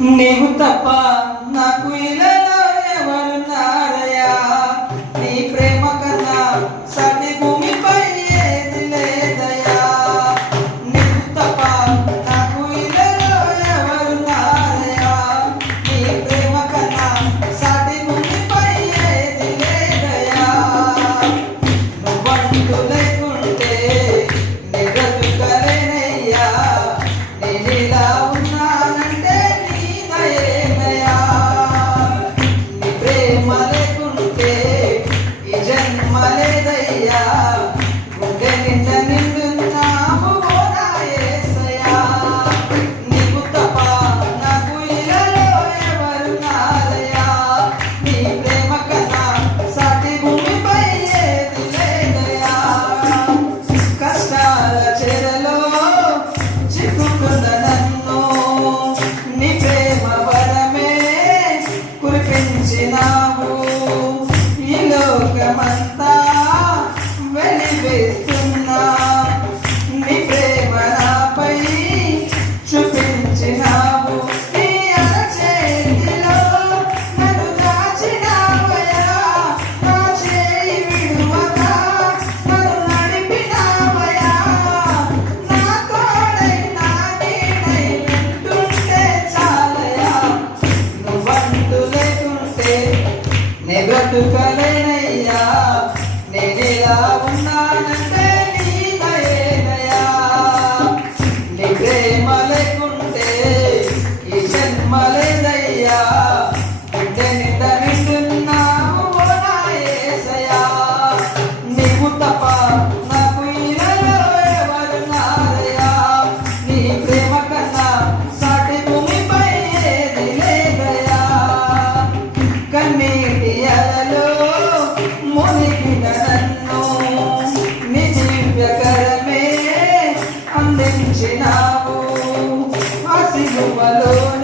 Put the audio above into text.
నీవు తప్ప నాకు ఇలలో ఎవరున్నారయ్యా, నీ ప్రేమ కన్నా సటి భూమిపై ఏది లేదయ్యా. నీవు తప్ప నాకు ఇలలో ఎవరున్నారయ్యా, నీ ప్రేమ కన్నా సటి భూమిపై ఏది లేదయ్యా. నువ్వంటూ లేకుంటే నీ బ్రతుకలేనయ్యా, నేనిలా ఉన్నానంటే నీ దయేనయ్యా. నీ ప్రేమ లేకుంటే ఈ జన్మ లేదయ్యా, గుండె నిండా నిండున్నావు ఓ నా యేసయ్యా. నీకు తప్ప నాకు ఇలలో ఎవరున్నారయ్యా, నీ ప్రేమ కన్నా సాటి భూమిపై ఏది లేదయ్యా. కష్టాల చెరలో చిక్కుకున్న నన్ను నీ ప్రేమ వరమే కురిపించినావు. ఈ లోకమంతా వెలివేస్తున్నా నీ ప్రేమ నాపై చూపించినావు. నీ అరచేతిలో నన్ను దాచినావయ్యా, నా చేయి విడువక నన్ను నడిపినావయ్యా. నా తోడై నా నీడై ఉంటుంటే చాలయ్యా, నువ్వంటూ లేకుంటే నే బ్రతుకలేనయ్యా. నేనిలా ఉన్నానంటే నీ దయేనయ్యా. నీ ప్రేమ లేకుంటే ఈ జన్మ లేదయ్యా, గుండె నిండా నిండున్నావు ఓ నా యేసయ్యా. నీవు తప్ప నాకు ఇలలో ఎవరున్నారయ్యా, నీ ప్రేమ కన్నా సాటి భూమిపై ఏది లేదయ్యా. కన్నీటి అలలో మునిగిన నన్ను నీ దివ్యకరమే అందించినావు. ఆ సిలువలోనే